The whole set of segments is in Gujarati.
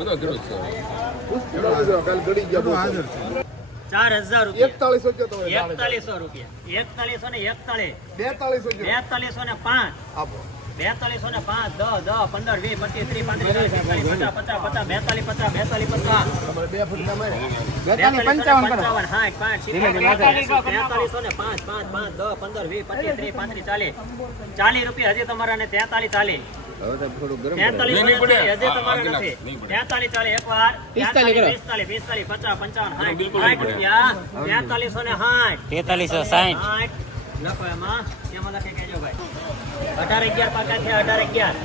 બધો ખેડૂત છે. ચાર હજાર રૂપિયા. એકતાલીસો એકતાલીસો રૂપિયા. એકતાલીસો ને એકતાલીસ બેતાલીસો બેતાલીસો ને પાંચ. આપો. બેતાલીસો ને પાંચ દસ દસ પંદર વીસ પચીસ ત્રીસ પાંત્રીસ પચાસ પચાસ પચાસ બેતાલીસ પચાસ બેતાલીસ પચાસ. તમારે બે ફૂટ તમે પંચાવન સાઠ પાંચ ને પાંચ પાંચ પાંચ દસ પંદર વીસ પચીસ ત્રીસ પાંત્રીસ ચાલીસ. ચાલીસ રૂપિયા હજી તમારા ને તેતાલીસ ચાલીસ. તેતાલીસ સાઠ લખો એમાં એમાં લખી કેજો ભાઈ અઢાર અગિયાર પાકા છે અઢાર અગિયાર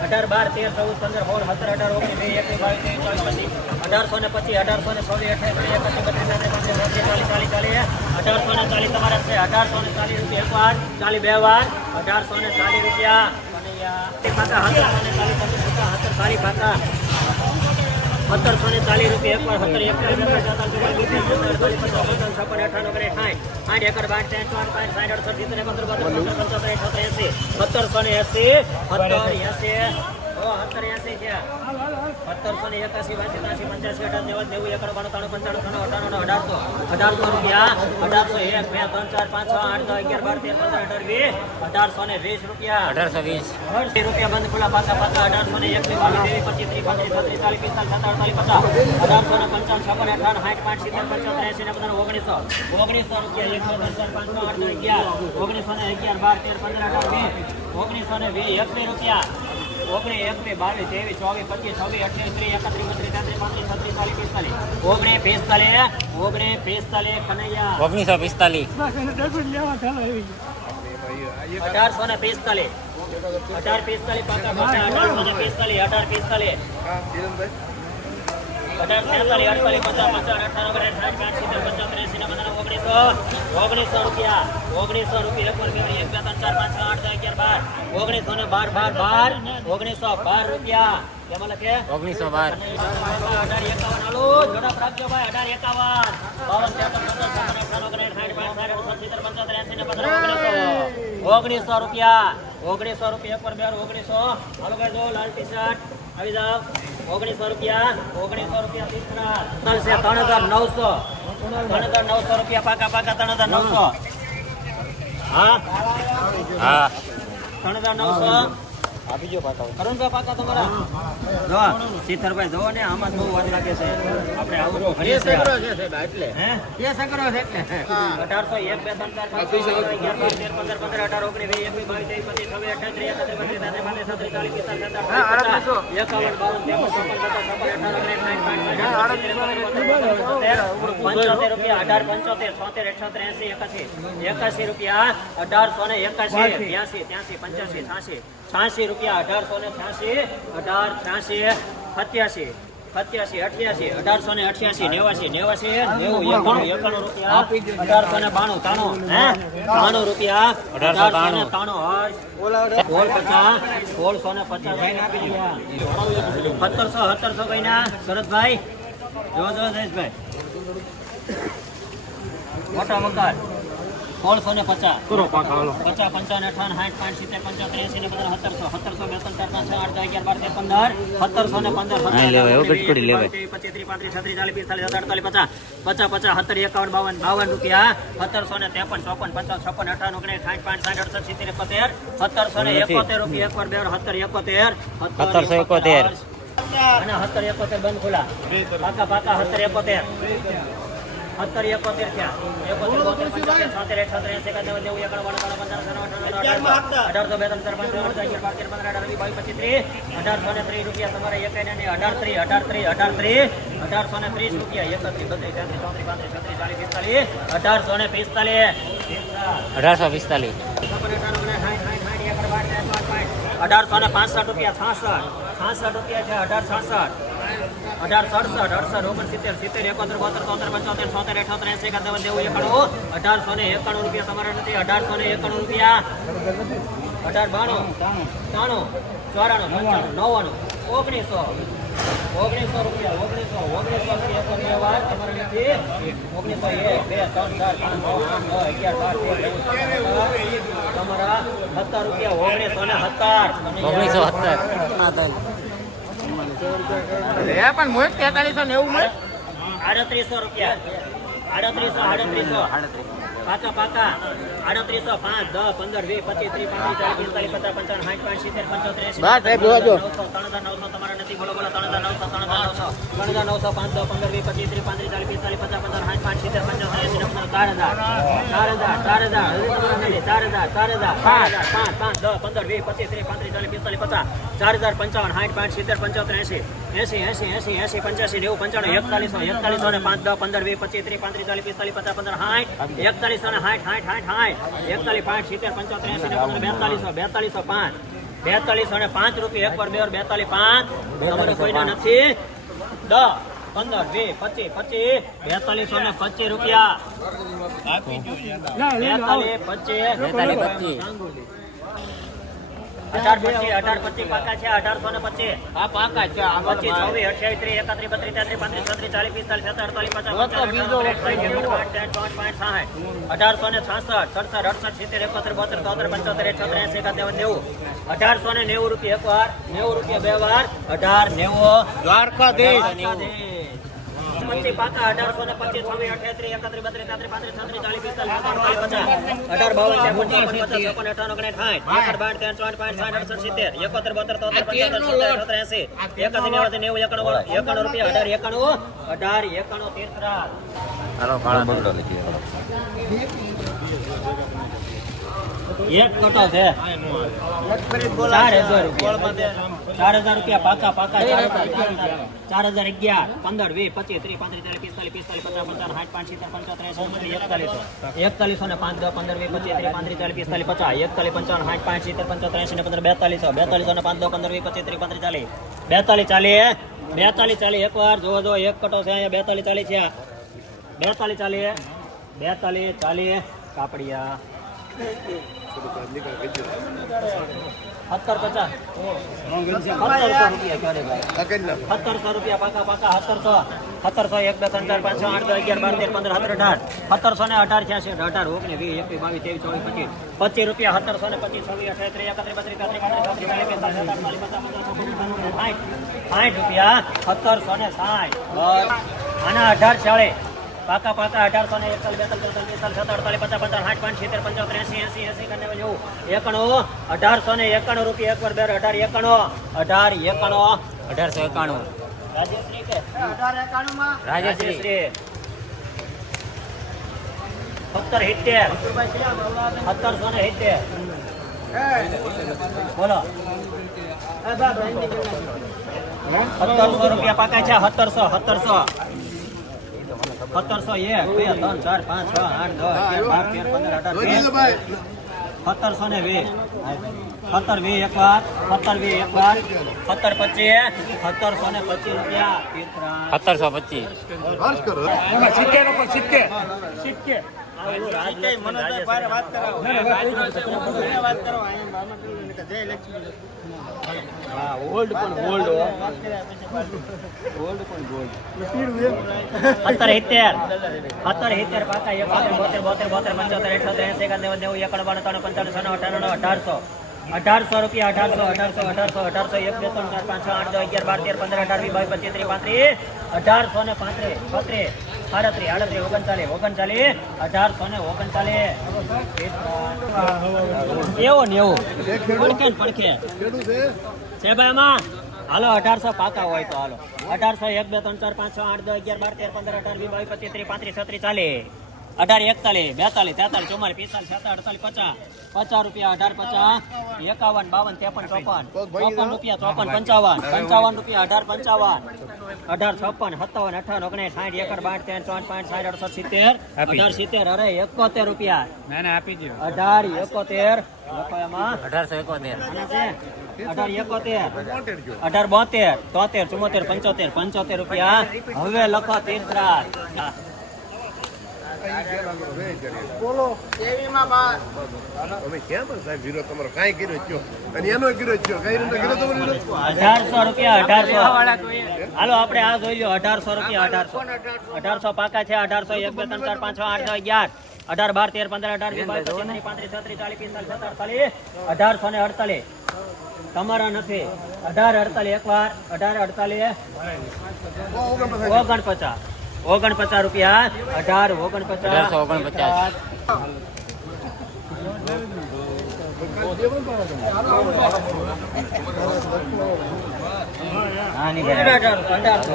અઢાર બાર તેર ચૌદ પંદર સોળ સત્તર અઢાર ઓગણીસ વીસ એકવીસ બાવીસ ચોવીસ પચીસ અઢારસો ને પચીસ અઢારસો ને છવ્વીસ અઠાવીસ એકત્રીસ બત્રીસ ચાલીસ ચાલીસ ચાલીસ અઢારસો ને ચાલીસ તમારા છે અઢારસો ને ચાલીસ રૂપિયા એક વાર ચાલીસ બે વાર અઢારસો ને ચાલીસ રૂપિયા સત્તરસો ને ચાલીસ સત્તર રૂપિયા સત્તર છપ્પન અઠાણું સાઠ એકર બાર ત્રણ, ચાર, પાંચ, સાઠ, અડસઠ, સિત્તેર, એકોતેર, બોતેર, પંચોતેર પંચોતેર એસી. સત્તરસો ને એસી, સત્તર, એસી. સત્તરસો ને એકાસી બાસી ત્યાસી પંચ્યાસી અઢાર નેવું નેવું એકર બાણું ત્રાણું પંચાણું ત્રાણું અઠાણું અઢારસો. અઢારસો રૂપિયા અઢારસો એક બે ત્રણ ચાર પાંચ છ આઠ દસ અગિયાર બાર તેર પંદર અઢાર વીસ. અઢારસો ને વીસ રૂપિયા. અઢારસો વીસ. અઢારસો રૂપિયા બંધ ખુલ્લા પાકા અઢારસો ને એકવીસ બાવીસ ત્રેવીસ પચીસ ત્રીસ પાંત્રીસ છત્રીસ ચાલીસ પિસ્તાલીસ સત્તાવીસ અડતાલીસ પચાસ. અઢારસો ને પંચાવન છપ્પન અઠાવન સાઠ પાંચ સિત્તેર પંચોતેર એસી ને પંદર ઓગણીસો. ઓગણીસો રૂપિયા એકસો દસ ચાર પાંચ છ આઠ અગિયાર. ઓગણીસો ને અગિયાર બાર તેર પંદર અઢાર વીસ. ઓગણીસો ને વીસ એકવીસ રૂપિયા. ઓગણીસ એકવીસ બાવીસ ત્રેવીસ ચોવીસ પચીસ છવ્વીસ અઠ્યાવીસ ત્રીસ એકત્રીસ બત્રીસ તેત્રીસ પાંત્રીસ છત્રીસ ચાલીસ પિસ્તાલીસ. ઓગણીસ પિસ્તાલીસ ઓગણીસ પિસ્તાલીસ કનૈયા. ઓગણીસો પિસ્તાલીસ. અઢારસો ને પિસ્તાલીસ. અઢાર પિસ્તાલીસ અઢાર પિસ્તાલીસ અઢાર પિસ્તાલીસ હા ધીરનભાઈ અઢાર તેતાલીસ અડતાલીસ પચાસ પચાસ અઠાણું ઓગણીસ રૂપિયા ઓગણીસો રૂપિયા એક બે ત્રણ ચાર પાંચ છ આઠ અગિયાર બાર ઓગણીસો ને બાર બાર બાર ઓગણીસો બાર રૂપિયા. ઓગણીસો બાર. અઢાર એકાવન હાલો ઝડપ રાખજો ભાઈ અઢાર એકાવન. બાવન ઓગણીસ રૂપિયા ઓગણીસો રૂપિયા એક પર બે ઓગણીસો. હાલો જો લાલ ટી શર્ટ આવી જાઓ. ઓગણીસો રૂપિયા ઓગણીસો રૂપિયા ત્રણ હજાર નવસો. ત્રણ હજાર નવસો રૂપિયા પાકા પાકા ત્રણ હજાર નવસો. હા? હા. ત્રણ હજાર નવસો. કરુણભાઈ પાકા તમારા? જો સીતરભાઈ જો ને આમાં બહુ વાર લાગે છે. આપણે આવરો તો છે. છીએ. હે? ચાર પાંચ છ. બાવન ત્રેપન ચોપન પચાસ છપ્પન અઠાવન ઓગણીસ સાઠ પાંચ સાઠ સિત્તેર, પંચોતેર રૂપિયા અઢારસો ને એકાસી બ્યાસી ત્યાસી પંચ્યાસી છ્યાસી છ્યાસી રૂપિયા અઢારસો ને છ્યાસી અઢાર છ્યાસી સત્યાસી સત્યાસી અઠ્યાસી અઢારસો ને અઠ્યાસી નેવાસી નેવાસી નેવું એકાણું એકાણું રૂપિયા અઢારસો ને બાણું તાણું હે? બાણું રૂપિયા અઢારસો અઢારસો ને તાણું હર્ષ. સોળ પચાસ સોળસો ને પચાસ સત્તરસો સત્તરસો શરદભાઈ. જો જો જયેશભાઈ. મોટા મકાન સોળસો ને પચાસ. પચાસ પંચાવન અઠાવન સાઠ પાંચ સિત્તેર પંચોતેર એસી ને પંદર સત્તરસો સત્તરસો બે ત્રણ ચાર પાંચ છ આઠ અગિયાર બાર તેર પંદર સત્તરસો ને પંદર હા, લેવાય, એવું ગટકડી લેવાય. પચીસ ત્રીસ પાંત્રીસ છત્રીસ ચાલીસ પિસ્તાલીસ અડતાલીસ પચાસ પચાસ પચાસ સત્તર એકાવન બાવન બાવન રૂપિયા સત્તરસો ને ત્રેપન ચોપન પચાસ છપ્પન અઠાવન ઓગણીસ સાઠ પાંચ સાઠ અડસઠ સિત્તેર એકોતેર સત્તરસો ને એકોતેર રૂપિયા એક વાર બે સત્તર એકોતેર સત્તરસો એકોતેર. અને સત્તર એકોતેર બંધ ખુલા પાકા પાકા સત્તર એકોતેર. સત્તર એકોતેર અઢારસો બે ત્રણ ચાર પાંચ અગિયાર બાર પંદર અઢાર વીસ બાવીસ પચીસ ત્રીસ અઢારસો ને ત્રીસ રૂપિયા તમારે એકાઈ ને અઢાર ત્રીસ અઢાર ત્રીસ અઢાર ત્રીસ અઢારસો ને ત્રીસ રૂપિયા. એકત્રીસ બત્રીસ તેત્રીસ ચોત્રીસ પાંત્રીસ છત્રીસ ચાલીસ પિસ્તાલીસ અઢારસો ને પિસ્તાલીસ. અઢારસો પિસ્તાલીસ. અઢારસો ને પાસઠ રૂપિયા છાસઠ. છાસઠ રૂપિયા છે અઢાર છાસઠ. અઢાર સડસઠ અડસઠ ઓગણસિત્તેર સિત્તેર એકોતેર બોતેર તોતેર પંચોતેર છોતેર અઠોતેર એસી એકાવન નેવું એકાણું અઢારસો ને એકાણું રૂપિયા તમારા નથી અઢારસો ને એકાણું રૂપિયા. અઢાર બાણું ત્રાણું ચોરાણું પંચાણું નવ્વાણું ઓગણીસો ઓગણીસો રૂપિયા ઓગણીસો ઓગણીસો રૂપિયા એક બે વાર તમારે નથી ઓગણીસો એક બે ત્રણ ચાર પાંચ છ આઠ નવ અગિયાર બાર તેર. તમારા સત્તર રૂપિયા ઓગણીસો ને સત્તર. ઓગણીસો સત્તર. એ પણ મોહિત તેતાલીસો નેવું મળે? આડત્રીસો રૂપિયા. આડત્રીસો આડત્રીસો. પાકા પાકા આડત્રીસો પાંચ દસ પંદર વીસ પચીસ ત્રીસ પાંત્રીસ ચાલીસ પિસ્તાલીસ પચાસ પંચાવન સાઠ પાંચ સિત્તેર પંચોતેર. નવસો ત્રણ હજાર નવસો તમારા નથી બોલો બોલો ત્રણ હજાર નવસો ત્રણ હજાર નવસો ત્રણ હજાર નવસો પાંચ દસ પંદર વીસ પચીસ ત્રીસ પાંત્રીસ ચાલીસ પિસ્તાલીસ પચાસ પંચાવન સાઠ પાંચ સિત્તેર પંચોતેર એંસી નવસો ચાર હજાર ચાર હજાર ચાર હજાર ચાર હજાર ચાર હજાર ચાર હજાર પાંચ પાંચ દસ પંદર વીસ પચીસ ત્રીસ પાંત્રીસ ચાલીસ પિસ્તાલીસ પચાસ ચાર હજાર પંચાવન સાઠ પાંચ સિત્તેર પંચોતેર એંસી એસી એસી એસી એસી પંચ્યાસી નેવું પંચાણું એકતાલીસો એકતાલીસો ને પાંચ દસ પંદર વીસ પચીસ ત્રીસ પાંત્રીસ ચાલીસ પિસ્તાલીસ પચાસ પંદર સાઠ એકતાલીસો ને સાઠ સાઠ સાઠ સાઠ એકતાલીસ પાંચ સિત્તેર પંચોતેર એંસી બેતાલીસો બેતાલીસો પાંચ. બેતાલીસો ને પાંચ રૂપિયા એક પર બે બેતાલીસ પાંચ. તમારે કોઈના નથી. દસ પંદર બે પચીસ પચીસ. બેતાલીસો ને પચીસ રૂપિયા. બેતાલીસ પચીસ. બેતાલીસ પચીસ. અઢાર પચીસ અઢાર પચીસ પાકા છે અઢારસો ને પચીસ. આ પાકા છે પચીસ છવ્વીસ અઠ્યાવીસ ત્રીસ એકત્રીસ બત્રીસ તેત્રીસ પાંત્રીસ છત્રીસ ચાલીસ પિસ્તાલીસ સત્તર અડતાલીસ પચાસ અઢારસો ને છાસઠ સડસઠ અડસઠ સિત્તેર એકોતેર બોતેર તોતેર પંચોતેર અઠોતેર એસી એકાવન નેવું. અઢારસો ને નેવું રૂપિયા એક વાર નેવું રૂપિયા બે વાર અઢાર નેવું. દ્વારકાધીશ. પચીસ પાકા અઢારસો ને પચીસ છવ્વીસ અઠ્યાત્રીસ એકત્રીસ બત્રીસ તેત્રીસ પાંત્રીસ છત્રીસ ચાલીસ પિસ્તાલીસ પચાસ અઢાર બાવન ત્રેપન ચોપન પચાસ છપ્પન અઠાવન ઓગણીસ સાઠ એકર બાર તેર ચોટ પાંચ સાઠ અડસઠ સિત્તેર એકોતેર બોતેર તોતેર પંચોતેર સત્તર અઠોતેર એસી એકાસી નેવાસી નેવું એકાણું એકાણું રૂપિયા અઢાર એકાણું અઢાર એકાણું તીર્થરાજ એક કટો છે. ચાર હજાર રૂપિયા. ચાર હજાર રૂપિયા પાકા પાકા ચાર હજાર અગિયાર પંદર વીસ પચીસ ત્રીસ પાંત્રીસ ચાલીસ પિસ્તાલીસ પિસ્તાલીસ પચાસ પચાસ સાઠ પાંચ સિત્તેર પંચોતેર એકતાલીસો. એકતાલીસો ને પાંચ દસ પંદર વીસ પચીસ ત્રીસ પાંત્રીસ ચાલીસ પિસ્તાલીસ પચાસ. એકતાલીસ પંચાવન સાઠ પાંચ સિત્તેર પંચોતેર એસી ને પંદર બેતાલીસો. બેતાલીસો ને પાંચ દસ પંદર વીસ પચીસ ત્રીસ પાંત્રીસ ચાલીસ. બેતાલીસ ચાલીસ. બેતાલીસ ચાલીસ. એક વાર જોવો જો એક કટો છે અહીંયા. બેતાલીસ ચાલીસ છે. બેતાલીસ ચાલીસ. બેતાલીસ ચાલીસ. કાપડિયા. સત્તર પચાસ સત્તરસો રૂપિયા પાકા પાકા સત્તરસો સત્તરસો એક બે ત્રણ ચાર પાંચ છ આઠ દસ અગિયાર બાર તેર પંદર સત્તર અઢાર સત્તરસો ને અઢાર છ્યાસી અઢાર ઓગણીસ વીસ એકવીસ બાવીસ ત્રેવીસ ચોવીસ પચીસ પચીસ રૂપિયા સત્તરસો ને પચીસ છવ્વીસ અઠાવીસ એકત્રીસ બત્રીસ ત્રીસ પાંત્રીસ સાઠ રૂપિયા સત્તરસો ને સાઠ આના અઢાર ચાળીસ પાકા પાકા અઢારસો ને એકતાલીસ બેતાલીસ તેતાલીસ બેસલ સત્તર અડતાલીસ પચાસ પચાસ સાઠ પાંચ સિત્તેર પંચોતેર એસી એસી એસી કરીને જેવું એકાણું અઢારસો ને એકાણું રૂપિયા એક વાર બે અઢાર એકાણું અઢાર એકાણું. અઢારસો એકાણું. રાજેશ્રી કે? રાજશ્રી. સત્તર સિત્તેર. સત્તરસો ને સિત્તેર. બોલો. સત્તરસો રૂપિયા પાકા છે સત્તરસો સત્તરસો. સત્તરસો એક બે ત્રણ ચાર પાંચ છ આઠ દસ અગિયાર બાર તેર પંદર અઢાર સત્તરસો ને વીસ. સત્તર વીસ એક વાર સત્તર વીસ એક વાર સત્તર પચીસ સત્તરસો ને પચીસ રૂપિયા. સત્તરસો પચીસ. કરો. સિત્તેર. હા, સત્તર સિત્તેર. સત્તર સિત્તેર પાકા એકોતેર બોતેર બોતેર બોતેર પંચોતેર અઠોતેર એસી એકાદ નેવું નેવું એકડ બાણું ત્રણ પંચાણું છન્નું અઠાણું અઢારસો. અઢારસો રૂપિયા અઢારસો અઢારસો અઢારસો અઢારસો એક બે ત્રણ ચાર પાંચ છ આઠ દસ અગિયાર બાર તેર પંદર અઢાર વીસ બાવીસ પચીસ ત્રીસ પાંત્રીસ. અઢારસો ને પાંત્રીસ છત્રીસ આડત્રીસ ઓગણચાલીસ અઢારસો ને ઓગણચાલીસ. એવો ને એવો. છે ભાઈ એમાં હાલો, અઢારસો પાકા હોય તો હાલો. અઢારસો એક, બે, ત્રણ, ચાર, પાંચ, છ, આઠ, દસ, અગિયાર, બાર, તેર, પંદર, અઢાર, વીસ, બાવીસ, પચીસ, ત્રીસ, પાંત્રીસ, છત્રીસ, ચાલીસ. અઢાર એકતાલીસ બેતાલીસ તેતાલીસ ચુમ્માલીસ પિસ્તાલીસ સત્તા અડતાલીસ પચાસ. પચાસ રૂપિયા અઢાર પચાસ. એકાવન બાવન ત્રેપન ચોપન. ચોપન રૂપિયા ચોપન પંચાવન. પંચાવન રૂપિયા અઢાર પંચાવન. અઢાર છપ્પન સત્તાવન અઠાવન ઓગણીસ સાઠ એકર બાર ત્રણ ચોન પાંચ સાઠ અડસઠ સિત્તેર. અઢાર સિત્તેર અરે એકોતેર રૂપિયા. ના ના આપી દો અઢાર એકોતેર. અઢારસો એકોતેર. અઢાર એકોતેર. અઢાર બોતેર તોતેર ચુમ્મોતેર પંચોતેર પંચોતેર રૂપિયા. હવે લખો તીર્થરાજ બોલો. અમે ક્યાં સાહેબ વિરોધ તમારો કાંઈ કર્યો થયો અને એનો કર્યો થયો કઈ રીતે કર્યો તમારો વિરોધ? અઢારસો રૂપિયા અઢારસો. હાલો આપણે આ જોઈ લો અઢારસો રૂપિયા અઢારસો. અઢારસો? પાકા છે અઢારસો એક બે ત્રણ ચાર પાંચ છ આઠ નવ અગિયાર. અઢાર બાર તેર પંદર અઢાર વીસ બાવીસ પચીસ ત્રીસ પાંત્રીસ છત્રીસ ચાલીસ પિસ્તાલીસ સત્તર અડતાલીસ. અઢારસો ને અડતાલીસ. તમારા નથી. અઢાર અડતાલીસ એક વાર અઢાર અડતાલીસ. ઓગણપચાસ. ઓગણપચાસ રૂપિયા અઢાર ઓગણપચાસ. અઢારસો ઓગણપચાસ. અઢારસો, અઢારસો,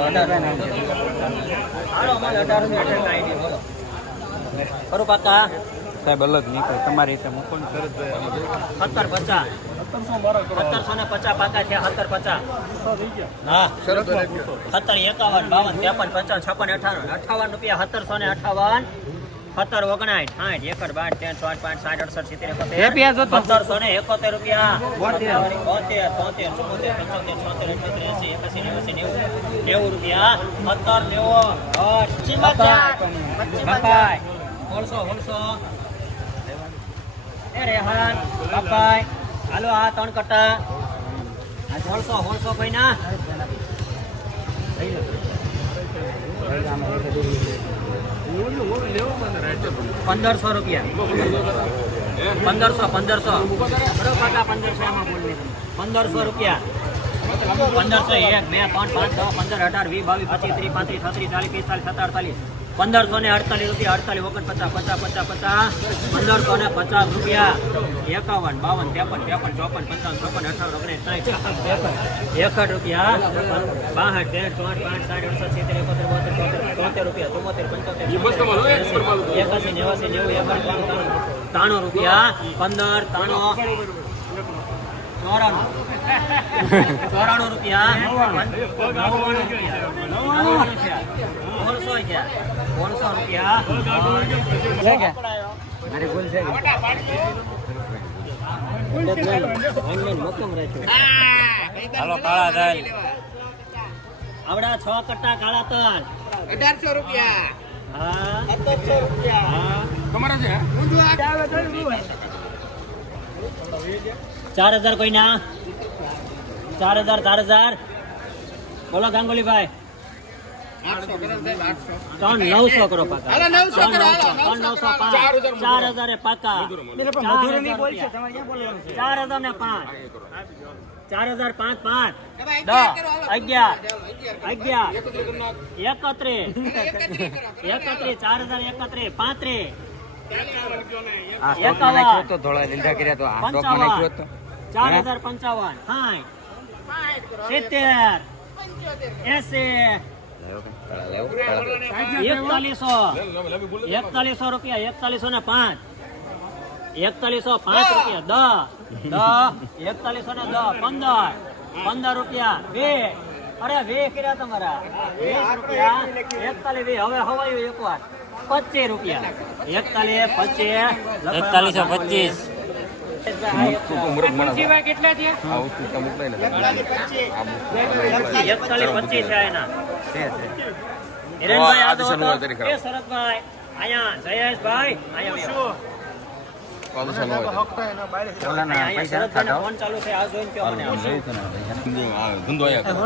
સાહેબ અલગ નીકળે. તમારી રીતે મૂકો ને. સત્તર પચાસ સત્તરસો ને પચાસ પાકા છે સત્તર પચાસ હા. સત્તર એકાવન બાવન ત્રેપન પચાસ છપ્પન અઠાવન. અઠાવન રૂપિયા સત્તરસો ને અઠાવન. સત્તર ઓગણાઠ સાઠ એકર બાર ત્રણ પાંચ પાંચ સાઠ અડસઠ સિત્તેર એકોતેર. સત્તરસો ને એકોતેર રૂપિયા. બોતેર. તોતેર ચુમ્મોતેર પંચોતેર છોતેર અઠ્યોતેર એસી એકાસી નેવાસી નેવું. નેવું રૂપિયા. સત્તર નેવું. બપાય ઓળસો ઓળસો એ રેહાન બપાય હાલો આ ત્રણ કટ્ટા. આ ઓળસો ઓળસો ભાઈ ના પંદરસો રૂપિયા. પંદરસો પંદરસો. કાકા, પંદરસો એમાં પંદરસો રૂપિયા. પંદરસો એક, બે, ત્રણ, પાંચ દસ પંદર, અઢાર, વીસ, બાવીસ, પચીસ, ત્રીસ, પાંત્રીસ, છત્રીસ, ચાલીસ, પિસ્તાલીસ સત્તર અડતાલીસ પંદરસો ને અડતાલીસ રૂપિયા અડતાલીસ ઓગણપચાસ પચાસ પચાસ પચાસ પંદરસો ને પચાસ રૂપિયા એકાવન બાવન ત્રેપન ત્રેપન ચોપન પંચાવન ચોપન અઠાવન ઓગણીસ સાઠ એકસઠ રૂપિયા બાસઠ તેર ચોસઠ પાંચ સાઠ અડસઠ સિત્તેર એકોતેર બોતેર તોતેર તોતેર રૂપિયા ચુમ્મોતેર પંચોતેર એકાસી નેવાસી નેવું એકાવન બાવન ત્રાણું રૂપિયા પંદર ત્રાણું ચોરાણું ચોરાણું રૂપિયા નવ્વાણું રૂપિયા નવ્વાણું છે ઓળસો છે ઓળસો રૂપિયા હાલો કાળા દાલ. આવડા છ કટ્ટા કાળા તલ. અઢારસો રૂપિયા. હા. સત્તરસો રૂપિયા. તમારા છે ચાર હજાર કોઈના? ચાર હજાર ચાર હજાર. બોલો ગાંગુલીભાઈ આઠસો કરો સાહેબ આઠસો ત્રણ નવસો કરો પાકા. ત્રણ નવસો, ત્રણ નવસો નવસો પાંચ. ચાર હજાર એ પાકા ચાર હજાર ચાર હજાર ને પાંચ. ચાર હજાર પાંચ પાંચ. દસ અગિયાર. અગિયાર એકત્રીસ એકત્રીસ. ચાર હજાર એકત્રીસ. પાંત્રીસ. ચાર હજાર પંચાવન. સાઠ સિત્તેર. એસી. એકતાલીસો. એકતાલીસો રૂપિયા એકતાલીસો ને પાંચ. એકતાલીસો પાંચ રૂપિયા દસ. દસ. એકતાલીસો ને દસ પંદર. પંદર રૂપિયા બે અરે બે કર્યા તમારા. વીસ રૂપિયા એકતાલીસ વીસ. હવે હવાયું પચીસ રૂપિયા. એકતાલીસ પચીસ. એકતાલીસો પચીસ. એકતાલીસ પચીસ છે એના. હિરેનભાઈ આ તો. એ શરદભાઈ અહીંયા જયેશભાઈ અહીંયા અહીંયા શરદભાઈનો ફોન ચાલુ છે આ જોઈને કયો મને.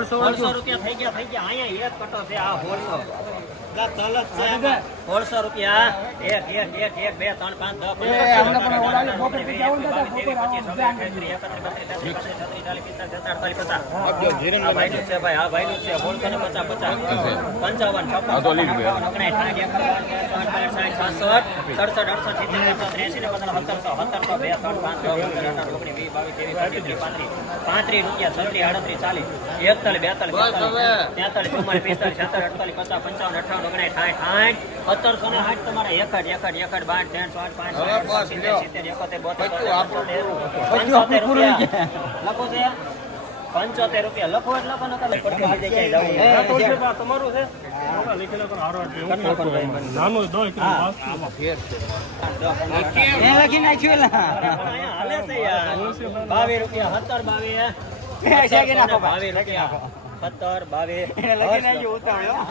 સોળસો રૂપિયા થઈ ગયા થઈ ગયા અહીંયા એક કટો છે આ સોળસો સોળસો રૂપિયા એક એક એક એક બે ત્રણ પાંચ દસ ત્રીસ, પંચાવન સડસઠ, અડસઠ, પંચોતેર, ને પંદર, સત્તરસો, સત્તરસો, બે, ત્રણ, પાંચ, ત્રીસ, પાંત્રીસ, રૂપિયા, છત્રીસ, આડત્રીસ, ચાલીસ, એકતાલીસ, બેતાલીસ, તેતાલીસ, તેતાલીસ, ચુમ્માલીસ, પિસ્તાલીસ, સત્તર, અડતાલીસ, પચાસ, પંચાવન, અઠાવન, ઓગણીસ, સાઠ, સાઠ, સત્તરસો ને સાઠ તમારા એકડ એકડ એકડ બાર ત્રણ પાંચ પાંચ સિત્તેર, એકોતેર, બોતેર, લખો છે? પંચોતેર રૂપિયા. લખો એટલે જવું. તમારું છે. પણ. બાવીસ રૂપિયા સત્તર બાવીસ. સત્તર બાવીસ.